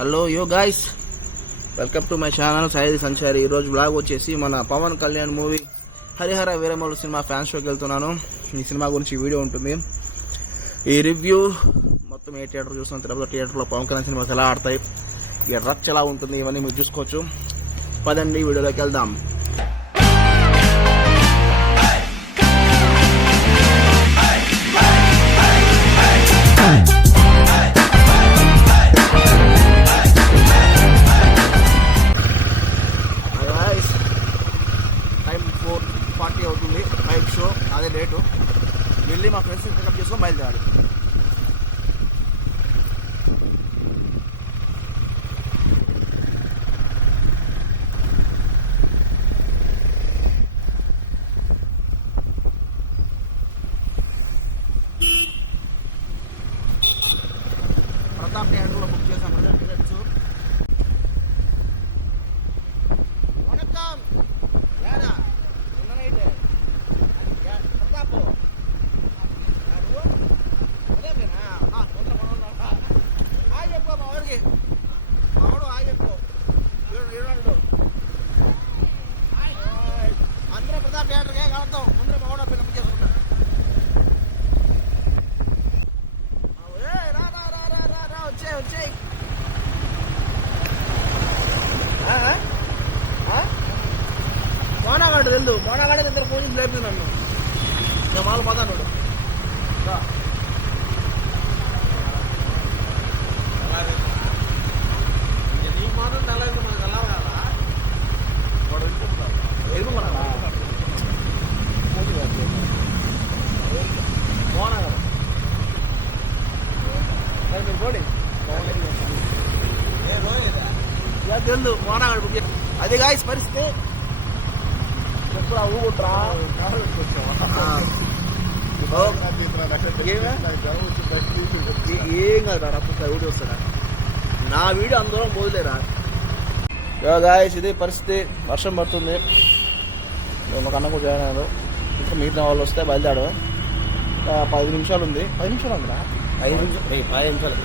Hello yo guys, welcome to my channel Sai Sanchari. ఈరోజు vlog వచ్చేసి మన Pawan Kalyan movie Harihara Veeramallu cinema fans షోకి వెళ్తున్నాను. ఈ సినిమా గురించి వీడియో ఉంటుంది. ఈ రివ్యూ మొత్తం ఏ థియేటర్ చూసిన తర్వాత థియేటర్లో పవన్ కళ్యాణ్ సినిమాస్ ఎలా ఆడతాయి, ఈ రచ్చ ఎలా ఉంటుంది, ఇవన్నీ మీరు చూసుకోవచ్చు. పదండి వీడియోలోకి వెళ్దాం. టైం 4:40 అవుతుంది. 5 షో, అదే డేటు. వెళ్ళి మా ఫ్రెండ్స్ని పికప్ చేసుకొని బయలుదేరాలి. ప్రతాప్ థియేటర్లో బుక్ చేసాం టికెట్స్. వణకం యాదా ఉన్ననైతే ప్రతాప్ అదేనా తొందర పడవా ఆగి చెప్పు మా వాడికి, మా వాడు ఆగి చెప్పు. అందరూ ప్రతాప్ థియేటర్కే కలుద్దాం. ముందర మా వాడు పికప్ చేసుకుంటాం. వచ్చేయి మోనాగాడు వెళ్ళు. మోనాగాడే దగ్గర ఫోన్ లేపు నన్ను. నేను మాకు పోతాను. నీకు మాత్రం తెల్లది మనకు వెళ్ళాలి కదా. వాడు వెళ్ళిపోతున్నాడు. వెళ్ళిపోమన్నా మోనాగాడు మీరు పోండి. తెలుదు మోనాగాడు బుక్ చేసి అది గాయస్ పరిస్థితి. ఎప్పుడు ఊగుట్రా ఏం కాదు రా. వీడియో వస్తాడా నా వీడియో అందరూ పోదులేరా. గాయస్ ఇది పరిస్థితి. వర్షం పడుతుంది. ఒక అన్న కూడా జాయిన్ అయ్యారు. ఇంకా మిగతా వాళ్ళు వస్తే బయలుదేరు. 10 నిమిషాలు ఉంది. 10 నిమిషాలు ఉందిరా. 5 నిమిషాలు 10 నిమిషాలు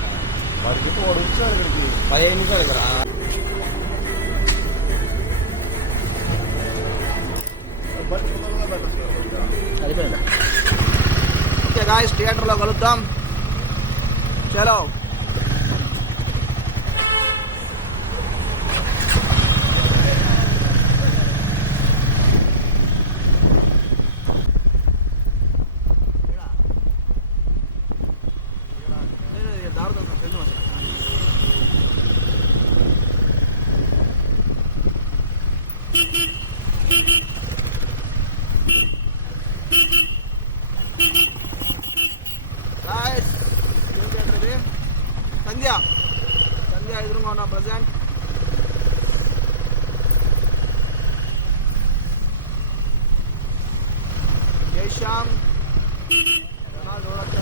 వాడికి 3 నిమిషాలు ఇక్కడికి 15 నిమిషాలు ఇక్కడ అయిపోయిందా. ఓకే గాయస్, థియేటర్లో కలుద్దాం. చలో. సంధ్య ఎదురుగా ఉన్నా ప్రజెంట్. జై శ్యామ్ చూడొచ్చు.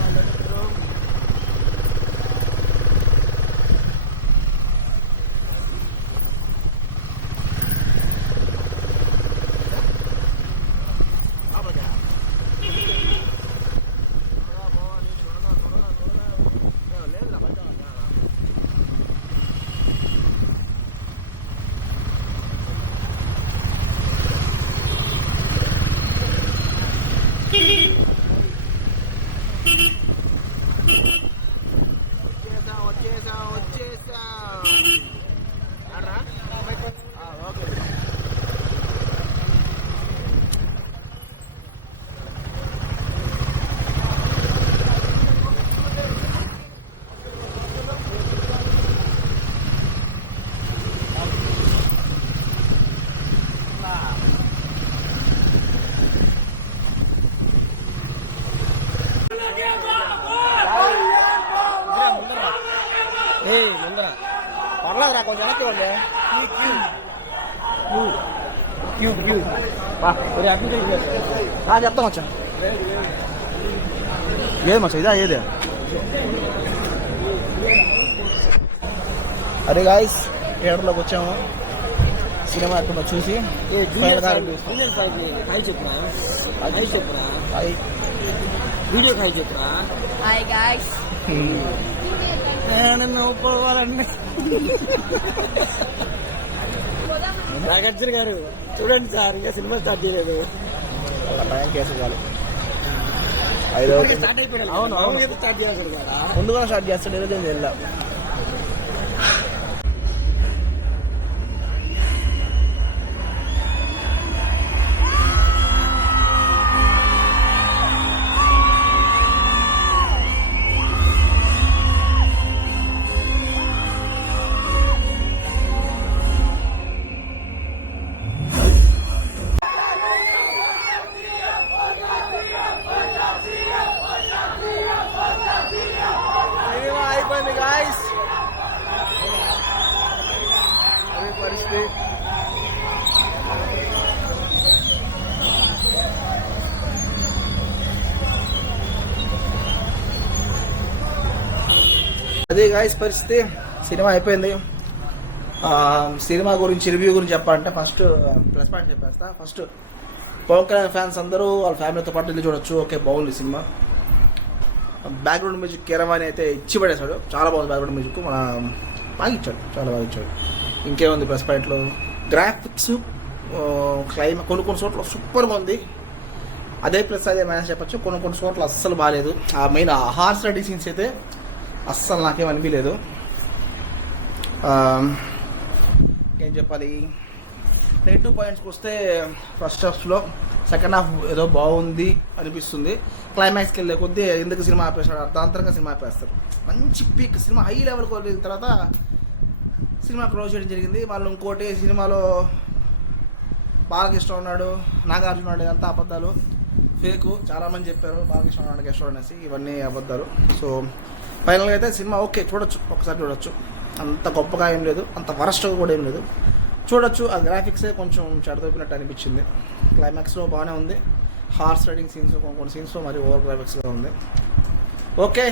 ముందర పర్లేదురా, కొంచెం వెనక్కి ఇవ్వండి. చెప్తాం వచ్చా. ఏది మచ్చా ఇదా ఏది? అరే గాయస్, థియేటర్లోకి వచ్చాము. సినిమా ఎక్కడ చూసి వీడియో కాల్ చెప్పురా. Hi guys. నువ్వు పోవాలండి. నాగార్జున గారు చూడండి సార్, ఇంకా సినిమా స్టార్ట్ చేయలేదు. కేసు కాదు 5 స్టార్ట్ అయిపోయాడు. అవును స్టార్ట్ చేయాలి కదా, ముందుగా స్టార్ట్ చేస్తాడు. ఈరోజు ఏం చేయాలి. అయిపోయింది గాయస్, అదే పరిస్థితి. అదే గాయస్ పరిస్థితి. సినిమా అయిపోయింది. సినిమా గురించి రివ్యూ గురించి చెప్పాలంటే ఫస్ట్ ప్లస్ పాయింట్ చెప్పేస్తా. ఫస్ట్ పవన్ కళ్యాణ్ ఫ్యాన్స్ అందరూ వాళ్ళ ఫ్యామిలీతో పాటు వెళ్ళి చూడొచ్చు. ఓకే, బాగుంది సినిమా. బ్యాక్గ్రౌండ్ మ్యూజిక్ కీరవాణి అయితే ఇచ్చి పడేశాడు, చాలా బాగుంది బ్యాక్గ్రౌండ్ మ్యూజిక్. బాగా ఇచ్చాడు, చాలా బాగా ఇచ్చాడు. ఇంకేముంది ప్లస్ పాయింట్లో, గ్రాఫిక్స్, కొన్ని చోట్ల సూపర్గా ఉంది. అదే ప్లస్ అదే మైనస్ చెప్పచ్చు. కొన్ని చోట్ల అస్సలు బాగాలేదు. ఆ మెయిన్ హార్స్ రైడింగ్ సీన్స్ అయితే అస్సలు నాకేం అనిపించలేదు. ఏం చెప్పాలి, నెగిటివ్ పాయింట్స్కి వస్తే ఫస్ట్ హాఫ్లో, సెకండ్ హాఫ్ ఏదో బాగుంది అనిపిస్తుంది. క్లైమాక్స్కి వెళ్ళే కొద్దీ ఎందుకు సినిమా ఆపేస్తాడు, అర్థాంతరంగా సినిమా ఆపేస్తారు. మంచి పీక్ సినిమా, హై లెవెల్కి వెళ్ళిన తర్వాత సినిమా క్లోజ్ చేయడం జరిగింది. వాళ్ళు ఇంకోటి సినిమాలో బాలకృష్ణ ఉన్నాడు, నాగార్జున ఉన్నాడు, ఇదంతా అబద్ధాలు, ఫేకు. చాలామంది చెప్పారు బాలకృష్ణ ఉన్నాడు, గెస్ట్ అనేసి. ఇవన్నీ అబద్ధాలు. సో ఫైనల్గా అయితే సినిమా ఓకే, చూడొచ్చు, ఒకసారి చూడొచ్చు. అంత గొప్పగా ఏం లేదు, అంత వరస్ట్గా కూడా ఏం లేదు, చూడొచ్చు. ఆ గ్రాఫిక్సే కొంచెం చెడదొప్పినట్టు అనిపించింది. క్లైమాక్స్లో బాగానే ఉంది. హార్స్ రైడింగ్ సీన్స్, కొన్ని సీన్స్లో మరి ఓవర్ గ్రాఫిక్స్గా ఉంది. ఓకే,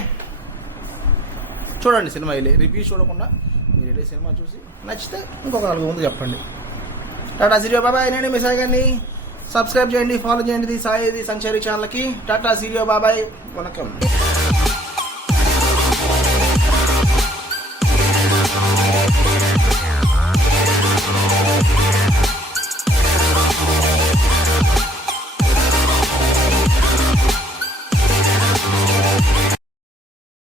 చూడండి సినిమా. వెళ్ళి రివ్యూ చూడకుండా మీరు వెళ్ళి సినిమా చూసి నచ్చితే ఇంకొక 4 ముందు చెప్పండి. టాటా సీరియో బాబాయ్. నేను మీ సాయి గారిని. సబ్స్క్రైబ్ చేయండి, ఫాలో చేయండి సాయి సంచారి ఛానల్కి. టాటా సీరియో బాబాయ్, వణకం.